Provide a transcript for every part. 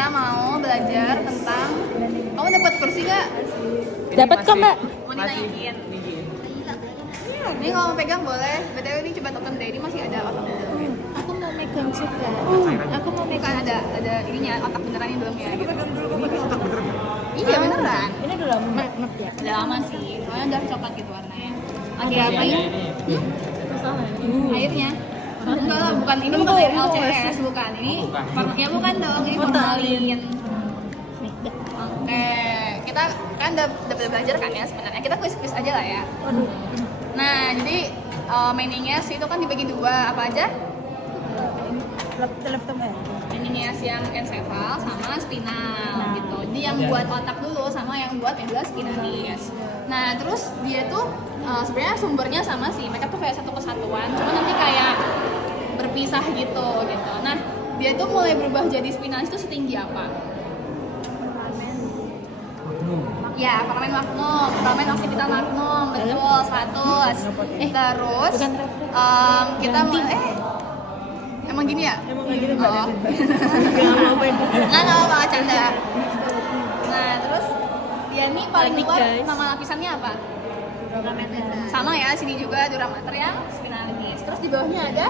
kita mau belajar tentang, kamu dapat kursi nggak? Dapat kok, Mbak. Mau dinaikin. Ini kalau mau pegang boleh. BTW ini coba token deh, ini masih ada otak di dalamnya. Aku mau megang juga. Aku mau pegang ada ininya, otak beneran di dalamnya gitu. Ini otak beneran nggak? Iya beneran. Ini udah lama ya. Udah lama sih, soalnya udah coklat gitu warnanya. Oke, Ada apa ya? Airnya. Enggak lah, bukan ini bukan air LCS, bukan ini. Ya bukan dong, ini formalin. Oke, kita kan udah belajar kan ya sebenarnya. Kita quiz aja lah ya. Nah, jadi meninges itu kan dibagi dua, apa aja? Meninges yang encephal sama spinal gitu. Jadi yang buat otak dulu sama yang buat medulla spinalis. Nah, terus dia tuh sebenarnya sumbernya sama sih. Mereka tuh kayak satu kesatuan, cuma nanti kayak berpisah gitu. Nah, dia tuh mulai berubah jadi spinalis tuh setinggi apa? Ya, foramen magnum, foramen occipital magnum, betul, 100. Terus kita mulai emang gini ya? Emang kayak gitu, Mbak. Oh. Nggak apa-apa, canda. Nah, terus dia nih paling Panik, luar guys. nama lapisannya apa? Sama ya, sini juga dura mater yang spinalis. Terus di bawahnya ada?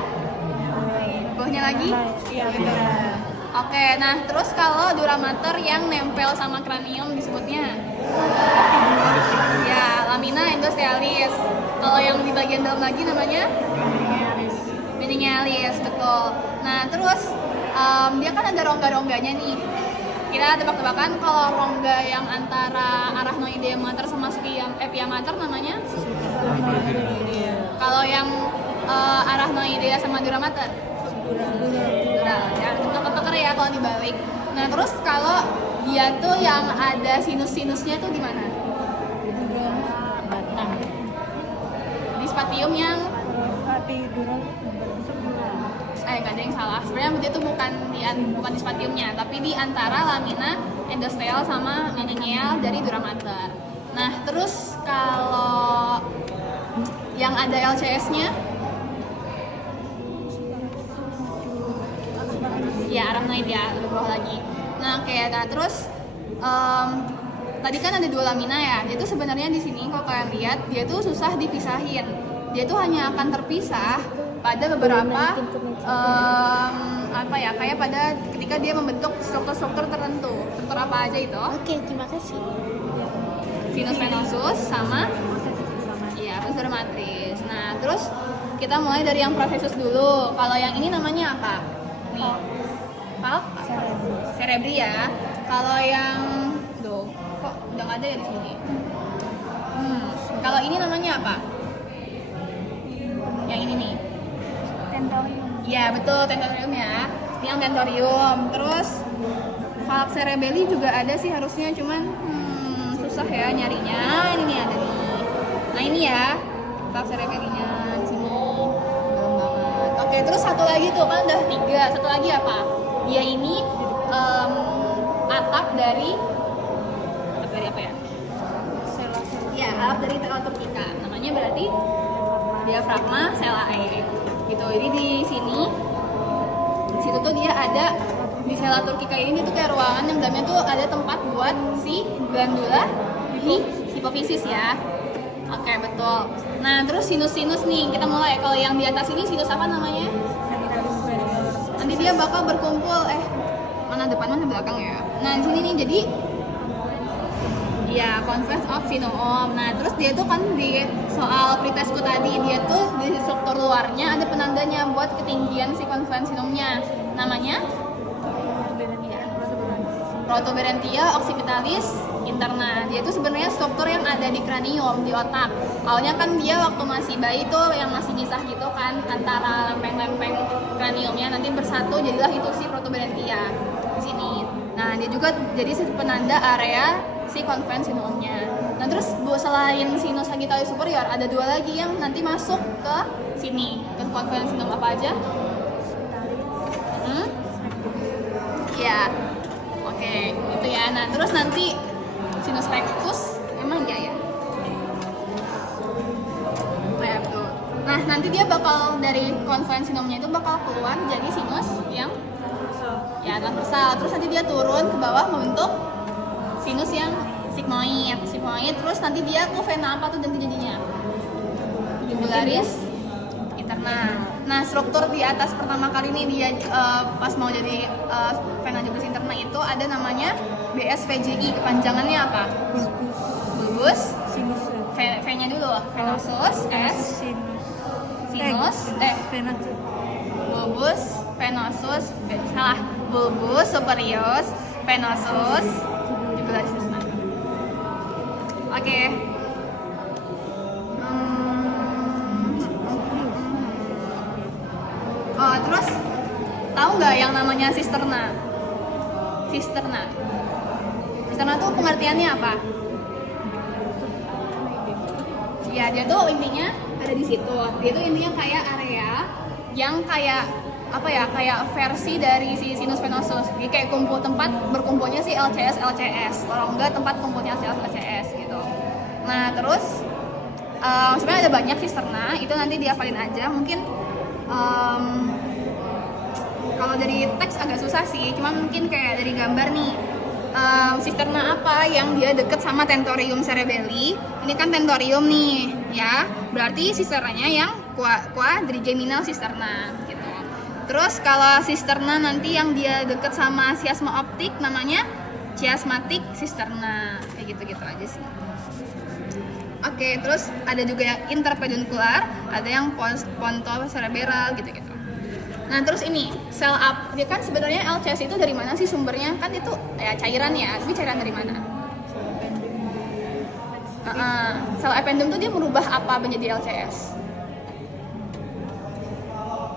Bawahnya lagi? Iya. Oke, nah terus kalau dura mater yang nempel sama kranium disebutnya? Ya, lamina endostealis. Kalau yang di bagian dalam lagi namanya? Meningealis, betul. Nah, terus dia kan ada rongga-rongganya nih. Kita tebak-tebakan kalau rongga yang antara arachnoidea mater sama epia mater namanya? Kalau yang arachnoidea sama dura mater? Dura, ya, ketok-ketok ya kalau dibalik. Nah, terus kalau dia tuh yang ada sinus-sinusnya tuh di mana? Batang. Di spatium yang nggak ada yang salah. Sebenarnya dia tuh bukan di spatiumnya, tapi di antara lamina endosteal sama meningeal dari dura mater. Nah, terus kalau yang ada LCS-nya, ya arachnoid ya, lebih bawah lagi. Nah, terus tadi kan ada dua lamina ya. Dia tuh sebenarnya di sini kalau kalian lihat, dia tuh susah dipisahin. Dia tuh hanya akan terpisah pada beberapa kayak pada ketika dia membentuk struktur-struktur tertentu. Struktur apa aja itu? Oke, terima kasih. Sinus venosus sama dura matris. Nah, terus kita mulai dari yang processus dulu. Kalau yang ini namanya apa? Nih. Cerebri ya. Kalau yang kok udah nggak ada ya di sini? Kalau ini namanya apa? Yang ini nih. Tentorium. Iya betul, tentorium ya. Ini yang tentorium. Terus valve cerebelli juga ada sih harusnya, cuman susah ya nyarinya. Ini nih ada nih. Nah ini ya valve cerebellinya di sini. Dalam banget. Oke, terus satu lagi tuh kan udah 3. Satu lagi apa? Dia ini atap dari apa ya? Ya, atap dari sela turcica. Namanya berarti diafragma selae. Gitu. Jadi di situ tuh dia ada di sela turcica ini tuh kayak ruangan yang dalamnya tuh ada tempat buat si glandula hipofisis ya. Oke, betul. Nah, terus sinus-sinus nih, kita mulai. Kalau yang di atas ini sinus apa namanya? Nanti dia bakal berkumpul mana depan mana belakang ya. Nah, di sini nih jadi ya conference of sinoom. Nah, terus dia tuh kan di soal pretesku tadi, dia tuh di struktur luarnya ada penandanya buat ketinggian si conference sinomnya. Namanya protuberantia occipitalis interna. Dia tuh sebenarnya struktur yang ada di kranium, di otak. Awalnya kan dia waktu masih bayi tuh yang masih misah gitu kan antara lempeng-lempeng kraniumnya, nanti bersatu jadilah itu si protuberantia di sini. Nah, dia juga jadi penanda area si conference sinomnya. Nah, terus selain sinus sagittalius superior ada 2 lagi yang nanti masuk ke sini, ke conference sinom apa aja? Ya. Oke, itu ya. Nah, terus nanti sinus rectus emang ya. Ya, betul. Nah, nanti dia bakal dari conference sinomnya itu bakal keluar jadi sinus yang ya transversal. Terus nanti dia turun ke bawah membentuk sinus yang sigmoid, terus nanti dia ke vena apa tuh nanti jadinya? Jugularis interna. Nah, struktur di atas pertama kali ini dia pas mau jadi vena jugularis interna itu ada namanya BSVJI, kepanjangannya apa? Bulbus, Sinus. V-nya dulu, venosus, S, sinus, bulbus, venosus, salah, bulbus superius, venosus, jugularis interna. Oke. Oh, terus tahu nggak yang namanya sisterna? Sisterna tuh pengertiannya apa? Ya, dia tuh intinya ada di situ. Dia tuh intinya kayak area yang kayak apa ya? Kayak versi dari si sinus venosus. Jadi kayak tempat berkumpulnya si LCS. Kalau enggak tempat kumpulnya LCS gitu. Nah, terus sebenarnya ada banyak sisterna. Itu nanti dihafalin aja. Mungkin kalau dari teks agak susah sih, cuma mungkin kayak dari gambar nih, sisterna apa yang dia deket sama tentorium cerebelli. Ini kan tentorium nih ya, berarti sisternanya yang quadrigeminal sisterna gitu. Terus kalau sisterna nanti yang dia deket sama chiasma optik namanya chiasmatic sisterna, kayak gitu-gitu aja sih. Oke, terus ada juga yang interpeduncular, ada yang pontocerebral gitu-gitu. Nah, terus ini sel up, dia kan sebenarnya LCS itu dari mana sih sumbernya? Kan itu ya cairan ya, tapi cairan dari mana? Sel ependum tuh dia merubah apa menjadi LCS?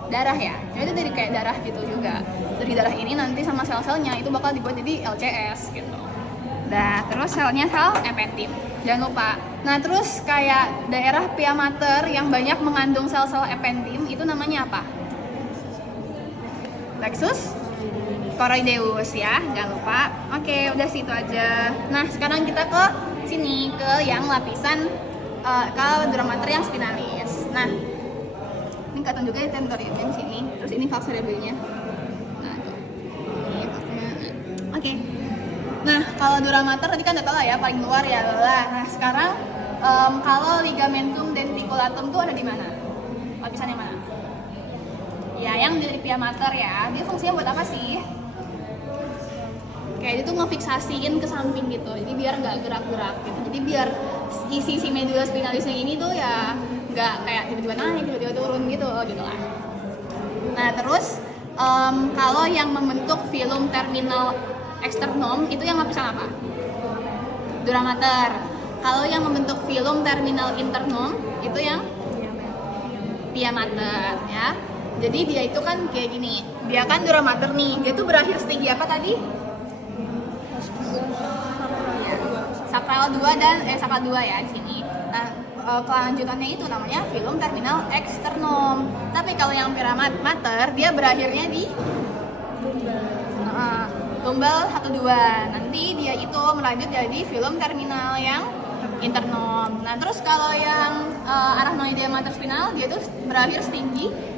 Darah ya, itu dari kayak darah gitu juga. Dari darah ini nanti sama sel-selnya itu bakal dibuat jadi LCS gitu. Nah, terus selnya sel ependim, jangan lupa. Nah, terus kayak daerah pia mater yang banyak mengandung sel-sel ependim itu namanya apa? Plexus choroideus ya, jangan lupa. Oke, udah situ aja. Nah, sekarang kita ke sini, ke yang lapisan ke dura mater yang spinalis. Nah, ini kelihatan juga ya tentorium yang sini. Terus ini falx cerebellinya. Nah, tuh. Ini falxnya. Oke. Nah, kalau dura mater tadi kan udah tau lah ya, paling luar ya lelah. Nah, sekarang kalau ligamentum denticulatum tuh ada di mana? Lapisan yang mana? Ya, yang dari pia mater ya. Dia fungsinya buat apa sih? Kayak dia tuh ngefiksasiin ke samping gitu. Jadi biar nggak gerak-gerak gitu. Jadi biar si medula spinalisnya ini tuh ya nggak kayak tiba-tiba naik, tiba-tiba turun gitu lah. Nah, terus kalau yang membentuk filum terminal externum itu yang lapisan apa? Dura mater. Kalau yang membentuk filum terminal internum itu yang pia mater ya. Jadi dia itu kan kayak gini, dia kan dura mater nih, dia tuh berakhir setinggi apa tadi? Sakral 2 dan sakral 2 ya di sini. Nah, kelanjutannya itu namanya filum terminal externum. Tapi kalau yang pia mater, dia berakhirnya di lumbal 1-2. Nanti dia itu melanjut jadi filum terminal yang internum. Nah, terus kalau yang arachnoidea mater spinal, dia tuh berakhir setinggi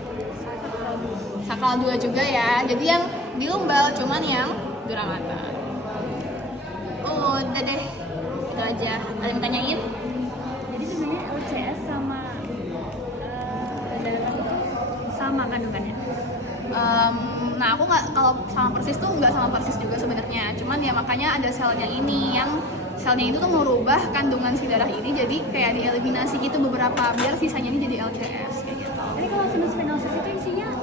sakral 2 juga ya. Jadi yang di lumbal cuman yang dura mater. Oh, udah deh. Itu aja. Ada yang tanyain? Jadi sebenarnya LCS sama darah itu sama kandungannya. Nah, aku nggak, kalau sama persis tuh nggak sama persis juga sebenarnya. Cuman ya makanya ada selnya ini yang selnya itu tuh merubah kandungan si darah ini jadi kayak dieliminasi gitu beberapa biar sisanya ini jadi LCS kayak gitu. Jadi kalau sinus venosus itu isinya,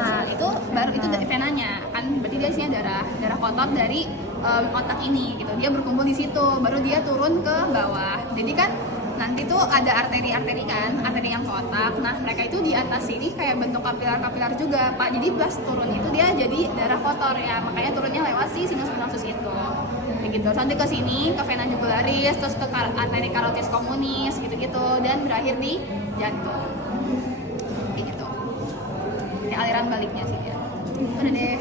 Nah, itu baru itu venanya kan, berarti dia isinya darah kotor dari otak ini gitu. Dia berkumpul di situ, baru dia turun ke bawah. Jadi kan nanti tuh ada arteri-arteri kan, arteri yang ke otak. Nah, mereka itu di atas sini kayak bentuk kapilar-kapilar juga, Pak. Jadi pas turun itu dia jadi darah kotor ya. Makanya turunnya lewat si sinus venosus itu. Begitu. Nanti ke sini ke vena jugularis, terus ke arteri carotis communis gitu-gitu dan berakhir di jantung. Kayak gitu. Ini aliran baliknya sih ya. Udah deh.